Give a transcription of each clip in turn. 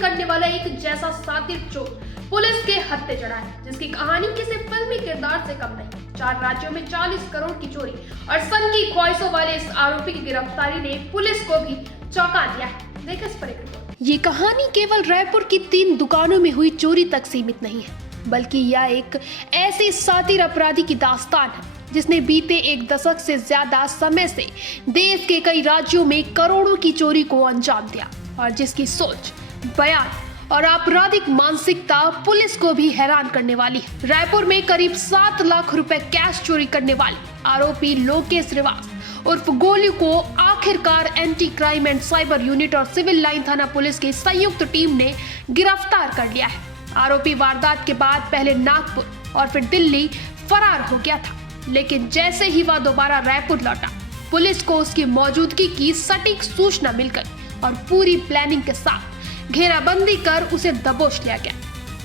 करने वाला एक जैसा सातिर चोर पुलिस के हत्थे चढ़ा है, जिसकी कहानी किसी फिल्मी किरदार से कम नहीं। 4 राज्यों में 40 करोड़ की चोरी और सन की ख्वाहिशों वाले इस आरोपी की गिरफ्तारी ने पुलिस को भी चौंका दिया है। देखिए इस पर एक रिपोर्ट। ये कहानी केवल रायपुर की 3 दुकानों में हुई चोरी तक सीमित नहीं है, बल्कि यह एक ऐसे सातिर अपराधी की दास्तान है जिसने बीते 1 दशक से ज्यादा समय से देश के कई राज्यों में करोड़ों की चोरी को अंजाम दिया और जिसकी सोच, बयान और आपराधिक मानसिकता पुलिस को भी हैरान करने वाली है। रायपुर में करीब 7 लाख रुपए कैश चोरी करने वाले आरोपी लोकेश श्रीवास उर्फ गोलू को आखिरकार anti crime and cyber unit और सिविल लाइन थाना पुलिस की संयुक्त टीम ने गिरफ्तार कर लिया है। आरोपी वारदात के बाद पहले नागपुर और फिर दिल्ली फरार हो गया था, लेकिन जैसे ही वह दोबारा रायपुर लौटा, पुलिस को उसकी मौजूदगी की सटीक सूचना मिल गई और पूरी प्लानिंग के साथ घेराबंदी कर उसे दबोच लिया गया।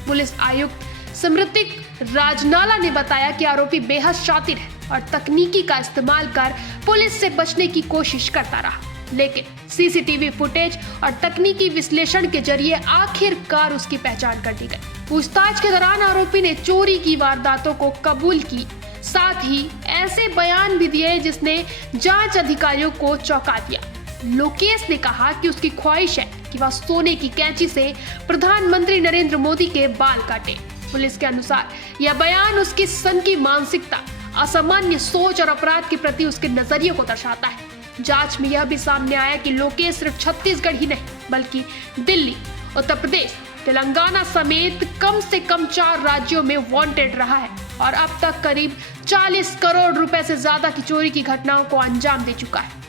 पुलिस आयुक्त स्मृतिक राजनाला ने बताया कि आरोपी बेहद शातिर है और तकनीकी का इस्तेमाल कर पुलिस से बचने की कोशिश करता रहा, लेकिन सीसीटीवी फुटेज और तकनीकी विश्लेषण के जरिए आखिरकार उसकी पहचान कर ली गई। पूछताछ के दौरान आरोपी ने चोरी की वारदातों को कबूल की, साथ ही ऐसे बयान भी दिए जिसने जांच अधिकारियों को चौंका दिया। लोकेश ने कहा कि उसकी ख्वाहिश है कि वह सोने की कैंची से प्रधानमंत्री नरेंद्र मोदी के बाल काटे। पुलिस के अनुसार यह बयान उसकी सनकी मानसिकता, असामान्य सोच और अपराध के प्रति उसके नजरिए को दर्शाता है। जांच में यह भी सामने आया कि लोकेश सिर्फ छत्तीसगढ़ ही नहीं, बल्कि दिल्ली, उत्तर प्रदेश, तेलंगाना समेत कम से कम 4 राज्यों में वांटेड रहा है और अब तक करीब 40 करोड़ रुपए से ज्यादा की चोरी की घटनाओं को अंजाम दे चुका है।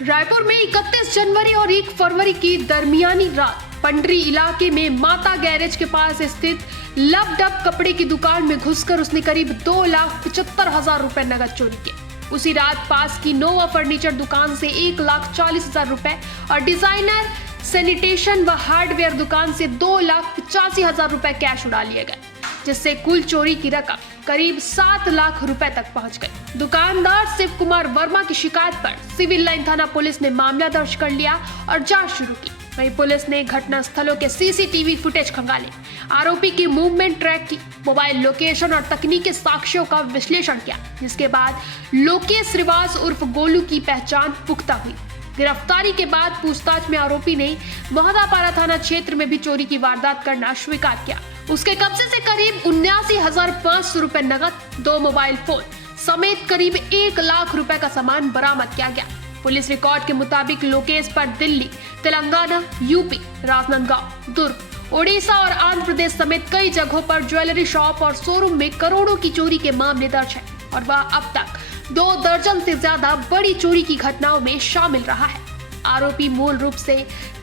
रायपुर में 31 जनवरी और 1 फरवरी की दरमियानी रात पंडरी इलाके में माता गैरेज के पास स्थित लब डब कपड़े की दुकान में घुसकर उसने करीब 2,75,000 रुपए नगद चोरी किए। उसी रात पास की नोवा फर्नीचर दुकान से 1,40,000 रुपए और डिजाइनर सैनिटेशन व हार्डवेयर दुकान से 2,85,000 रुपए कैश उड़ा लिए गए, जिससे कुल चोरी की रकम करीब 7 लाख रुपए तक पहुंच गई। दुकानदार शिव कुमार वर्मा की शिकायत पर सिविल लाइन थाना पुलिस ने मामला दर्ज कर लिया और जांच शुरू की। वहीं पुलिस ने घटना स्थलों के सीसीटीवी फुटेज खंगाले, आरोपी की मूवमेंट ट्रैक की, मोबाइल लोकेशन और तकनीकी साक्ष्यों का विश्लेषण किया, जिसके बाद लोकेश श्रीवास उर्फ गोलू की पहचान पुख्ता हुई। गिरफ्तारी के बाद पूछताछ में आरोपी ने मोहदापारा थाना क्षेत्र में भी चोरी की वारदात करना स्वीकार किया। उसके कब्जे से करीब 79,500 रुपए नकद, 2 मोबाइल फोन समेत करीब 1 लाख रुपए का सामान बरामद किया गया। पुलिस रिकॉर्ड के मुताबिक लोकेश पर दिल्ली, तेलंगाना, यूपी, राजनांदगांव, दुर्ग, ओडिशा और आंध्र प्रदेश समेत कई जगहों पर ज्वेलरी शॉप और शोरूम में करोड़ों की चोरी के मामले दर्ज है और वह अब तक 2 दर्जन से ज्यादा बड़ी चोरी की घटनाओं में शामिल रहा है। आरोपी मूल रूप से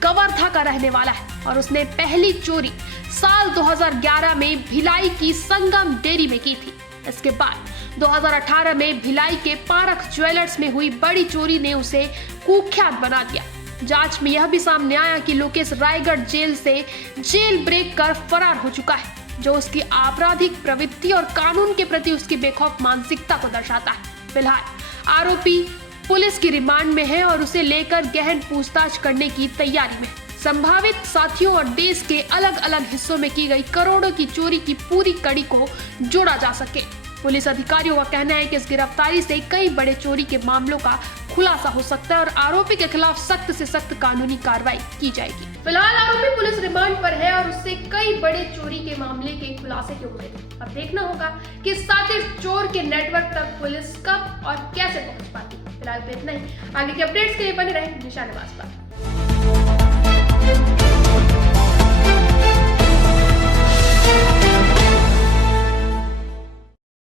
कवर्धा का रहने वाला है और उसने पहली चोरी साल 2011 में भिलाई की संगम डेयरी में की थी। इसके बाद 2018 में भिलाई के पारख ज्वेलर्स में हुई बड़ी चोरी ने उसे कुख्यात बना दिया। जांच में यह भी सामने आया कि लोकेश रायगढ़ जेल से जेल ब्रेक कर फरार हो चुका है, जो उसकी आपराधिक प्रवृत्ति और कानून के प्रति उसकी बेखौफ मानसिकता को दर्शाता है। फिलहाल आरोपी पुलिस की रिमांड में है और उसे लेकर गहन पूछताछ करने की तैयारी में। संभावित साथियों और देश के अलग अलग हिस्सों में की गई करोड़ों की चोरी की पूरी कड़ी को जोड़ा जा सके। पुलिस अधिकारियों का कहना है कि इस गिरफ्तारी से कई बड़े चोरी के मामलों का खुलासा हो सकता है और आरोपी के खिलाफ सख्त से सख्त कानूनी कार्रवाई की जाएगी। फिलहाल आरोपी पुलिस रिमांड पर है और उससे कई बड़े चोरी के मामले के खुलासे की उम्मीद है। अब देखना होगा कि सातिर चोर के नेटवर्क तक पुलिस कब और कैसे पहुंच पाती है। फिलहाल इतना ही। आगे के अपडेट्स के लिए बने रहें निशानेबाज पर।